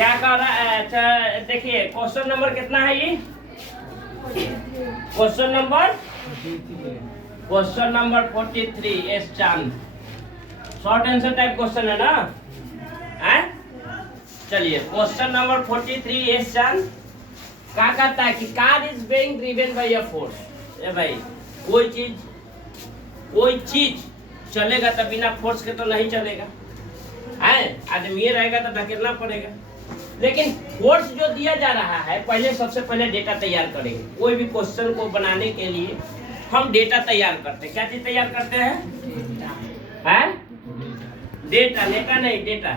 क्या कर रहा है? अच्छा देखिए क्वेश्चन नंबर कितना है ये? क्वेश्चन नंबर 43 एस चांद। शॉर्ट आंसर टाइप क्वेश्चन है ना? हैं? चलिए क्वेश्चन नंबर 43 एस चांद क्या कहता है कि car is being driven by a force. ए भाई कोई चीज चलेगा तो बिना फोर्स के तो नहीं चलेगा है। आदमी रहेगा तो धकेलना पड़ेगा, लेकिन फोर्स जो दिया जा रहा है पहले सबसे पहले डेटा तैयार करेंगे। कोई भी क्वेश्चन को बनाने के लिए हम डेटा तैयार करते हैं। क्या चीज तैयार करते हैं? डेटा, नेटा नहीं, डेटा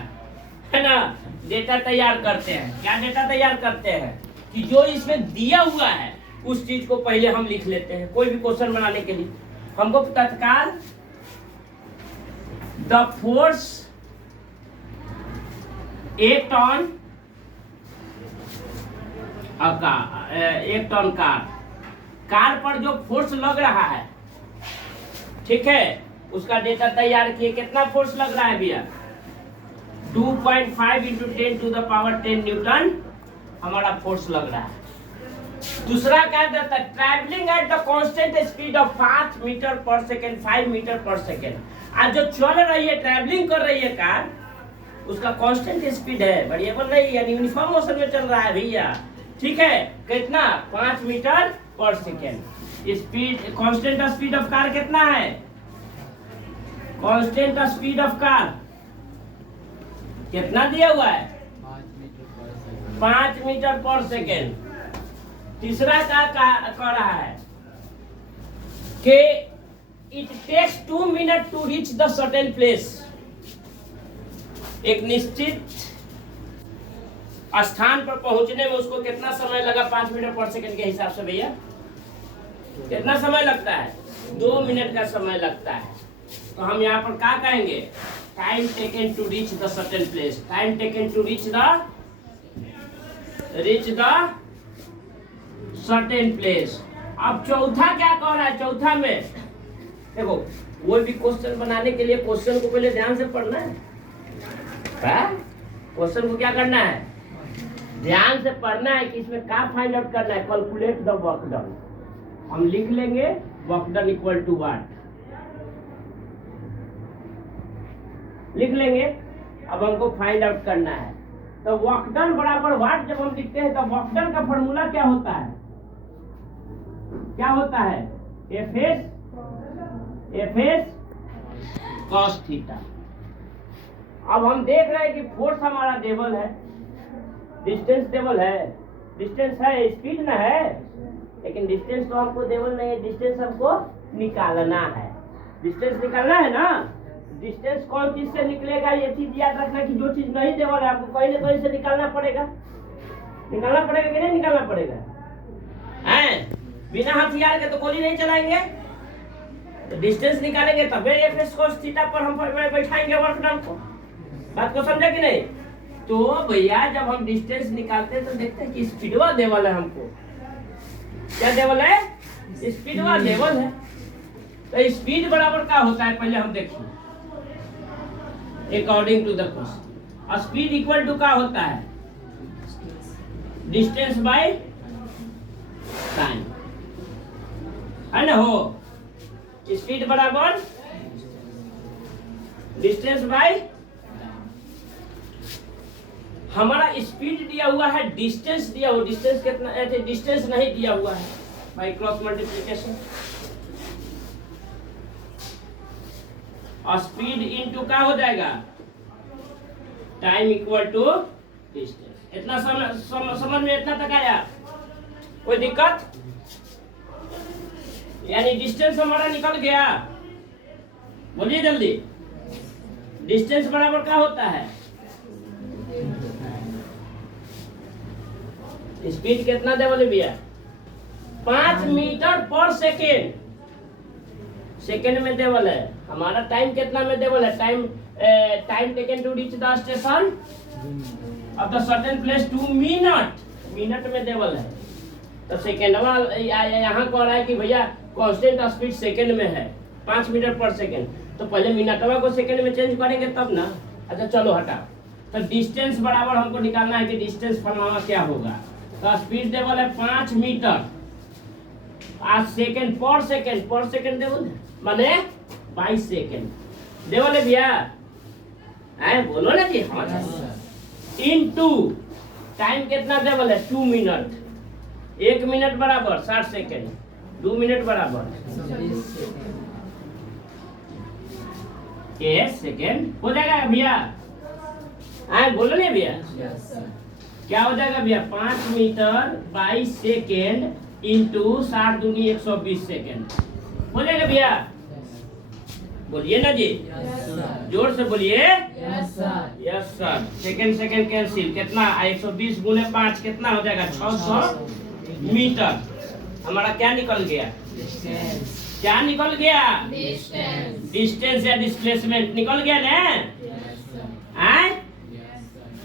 है ना। डेटा तैयार करते हैं। क्या डेटा तैयार करते हैं कि जो इसमें दिया हुआ है उस चीज को पहले हम लिख लेते हैं। कोई भी क्वेश्चन बनाने के लिए हमको तत्काल द फोर्स एक टन कार पर जो फोर्स लग रहा है, ठीक है, उसका डेटा तैयार किए। कितना फोर्स लग रहा है भैया? 2.5 × 10⁻10 न्यूटन हमारा फोर्स लग रहा है। दूसरा क्या देता है? Travelling at the constant speed of 5 metre per second, 5 metre per second. आज जो चल रही है, ट्रैवलिंग कर रही है कार, उसका कांस्टेंट स्पीड है, वेरिएबल नहीं, यानी यूनिफॉर्म मोशन में चल रहा है भैया। ठीक है, कितना? 5 metre per second. Speed, constant speed of car कितना है? कांस्टेंट स्पीड ऑफ कार कितना दिया हुआ है? 5 मीटर पर सेकेंड। तीसरा क्या कह रहा है कि it takes 2 minute to reach the certain place. एक निश्चित स्थान पर पहुंचने में उसको कितना समय लगा? 5 मीटर पर सेकंड के हिसाब से भैया कितना समय लगता है? 2 मिनट का समय लगता है। तो हम यहाँ पर क्या कहेंगे? Time taken to reach the certain place. Time taken to reach the certain place. अब चौथा क्या कह रहा है? चौथा में देखो, कोई भी क्वेश्चन बनाने के लिए क्वेश्चन को पहले ध्यान से पढ़ना है। क्वेश्चन को क्या करना है? ध्यान से पढ़ना है कि इसमें क्या फाइंड आउट करना है। Calculate the work done. हम लिख लेंगे work done equal to what, लिख लेंगे। अब हमको फाइंड आउट करना है तो वर्क डन बराबर व्हाट जब हम लिखते हैं तो वर्क डन का फॉर्मूला क्या होता है? क्या होता है? F cos theta. अब हम देख रहे हैं कि फोर्स हमारा देवल है, डिस्टेंस देवल है, डिस्टेंस है, स्पीड ना है, लेकिन डिस्टेंस तो हमको देवल नहीं है। डिस्टेंस हमको निकालना है। डिस्टेंस निकालना है ना। डिस्टेंस कौन चीज से निकलेगा? ये चीज याद रखना कि जो चीज नहीं देवल है आपको कहीं ना कहीं से निकालना पड़ेगा। निकालना पड़ेगा कि नहीं निकालना पड़ेगा? बिना हथियार के तो गोली नहीं चलाएंगे। तो डिस्टेंस निकालेंगे तब एफ cos थीटा पर हम बैठाएंगे वर्क डन को। बात को समझा कि नहीं? तो भैया जब हम डिस्टेंस निकालते हैं तो देखते हैं कि स्पीडवा देवल है। हमको क्या देवल है? स्पीडवा देवल है। तो स्पीड बराबर क्या होता है पहले हम देखिए। According to the question speed equal to क्या होता है? डिस्टेंस बाय टाइम, है ना। हो स्पीड बराबर डिस्टेंस बाय, हमारा स्पीड दिया हुआ है, डिस्टेंस दिया हुआ। डिस्टेंस कितना है? डिस्टेंस नहीं दिया हुआ है बाय क्रॉस मल्टीप्लिकेशन। और स्पीड इनटू क्या हो जाएगा? Time equal to distance. इतना समझ में इतना तक आया? कोई दिक्कत? यानी डिस्टेंस हमारा निकल गया। बोलिए जल्दी। डिस्टेंस बराबर क्या होता है? स्पीड कितना देवल है भैया? 5 मीटर पर सेकेंड। सेकेंड में देवल है। हमारा टाइम कितना में देवल है? Time taken to reach the station of the certain place 2 minute में देवल है। तो सेकेंड यहाँ कह रहा है कि भैया कांस्टेंट स्पीड सेकेंड में है 5 मीटर पर सेकेंड। तो पहले मिनटवा को सेकेंड में चेंज करेंगे तब ना। अच्छा चलो हटा, तो डिस्टेंस बराबर हमको निकालना है कि डिस्टेंस फलाना क्या होगा। तो स्पीड देवल है 5 मीटर आज सेकेंड पर सेकेंड देवल माने 22 सेकेंड देवल है भैया। बोलो ना जी। हाँ इनटू टाइम कितना देवल है 2 मिनट, 1 मिनट बराबर 60 सेकेंड, 2 मिनट बराबर 1 सेकेंड हो जाएगा भैया। बोलो नहीं भैया क्या हो जाएगा भैया 5 मीटर 22 सेकेंड इंटू 60 दूनी 120 सेकेंड हो जाएगा भैया। बोलिए ना जी जोर से बोलिए। Yes sir. Second second cancel कितना 120 गुने 5 कितना हो जाएगा 600 मीटर। हमारा क्या निकल गया क्या निकल गया डिस्टेंस या डिस्प्लेसमेंट निकल गया ना।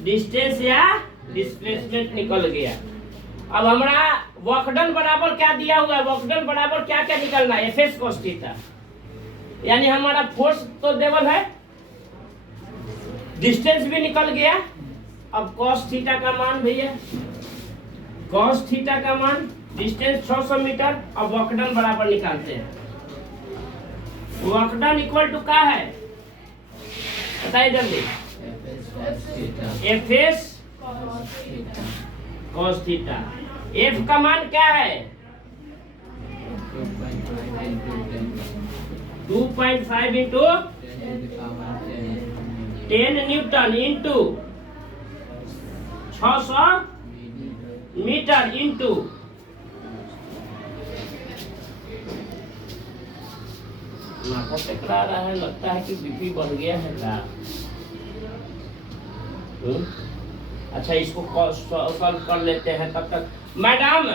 डिस्टेंस या डिस्प्लेसमेंट निकल गया। अब हमारा वर्कडन बराबर क्या दिया हुआ है, वर्कडन बराबर क्या क्या निकलना है एफ एस cos थीटा, यानी हमारा फोर्स तो देवल है, डिस्टेंस भी निकल गया। अब cos थीटा का मान भैया, cos थीटा का मान डिस्टेंस 600 मीटर। अब वर्कडन बराबर निकालते हैं। वर्कडन इक्वल टू क्या है बताइए जल्दी। F S cos theta. एफ का मान क्या है 2.5 into 10 newton into 600 metre into नाका से करा रहा है, लगता है कि बीपी बढ़ गया है क्या। अच्छा इसको सॉल्व कर लेते हैं तब तक। मैडम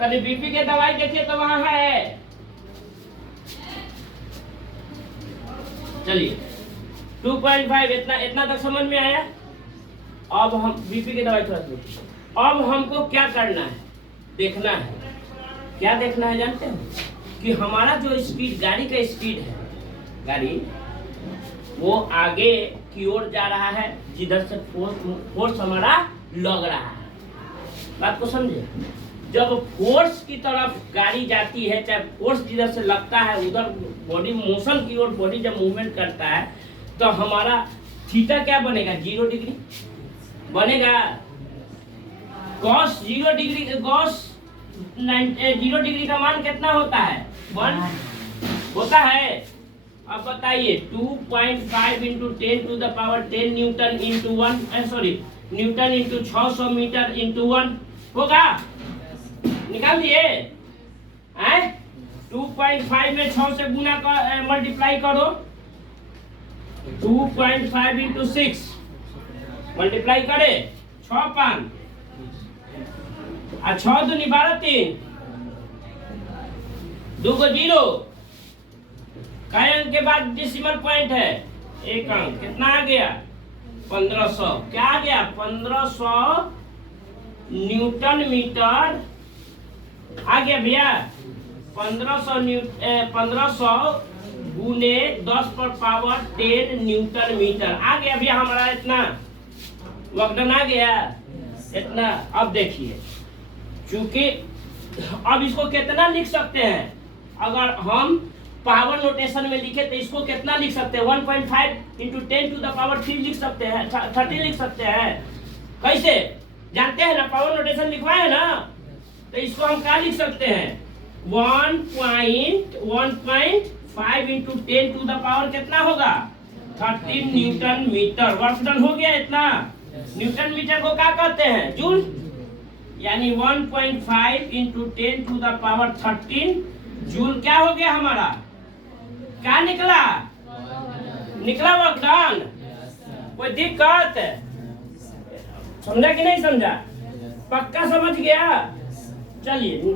कभी बीपी के दवाई देखिए तो वहां है। चलिए 2.5 इतना तक समझ में आया। अब हम बीपी की दवाई थोड़ा सा, अब हमको क्या करना है देखना है। क्या देखना है जानते हैं कि हमारा जो स्पीड गाड़ी का स्पीड है, गाड़ी वो आगे की ओर जा रहा है जिधर से फोर्स हमारा लग रहा है। बात को समझे। जब फोर्स की तरफ गाड़ी जाती है, चाहे फोर्स जिधर से लगता है उधर बॉडी मोशन की ओर बॉडी जब मूवमेंट करता है तो हमारा थीटा क्या बनेगा 0 डिग्री बनेगा। cos 0 डिग्री cos 0 डिग्री का मान कितना होता है 1 होता है। अब बताइए 2.5 into 10 to the power 10 newton into 1 newton into 600 metre into 1 होगा। निकाल दिए 2.5 में 6 से गुना मल्टीप्लाई करो। 2.5 इंटू 6 मल्टीप्लाई करे 6 5 और 6 दूनी 12 3 2 को 0 कई अंक के बाद डेसिमल पॉइंट है 1 अंक कितना आ गया 1500। क्या आ गया 1500 न्यूटन मीटर आ गया भैया। 1500 गुने 10 पर पावर 10 न्यूटन मीटर आ गया भैया। हमारा इतना वर्कडन आ गया इतना। अब देखिए चूंकि अब इसको कितना लिख सकते हैं, अगर हम पावर नोटेशन में लिखे तो इसको कितना लिख सकते हैं 1.5 इंटू 10 टू द पावर 3 लिख सकते हैं, 30 लिख सकते हैं। कैसे जानते हैं ना, पावर नोटेशन लिखवाए ना, तो इसको हम क्या लिख सकते हैं 1.5 इंटू 10 टू द पावर कितना होगा 13 न्यूटन मीटर। वर्क डन हो गया इतना। न्यूटन मीटर को क्या कहते हैं जूल, यानी 1.5 into 10 to the power 13 joule क्या हो गया हमारा, क्या निकला वर्क डन। कोई दिक्कत समझा कि नहीं समझा, पक्का समझ गया। चलिए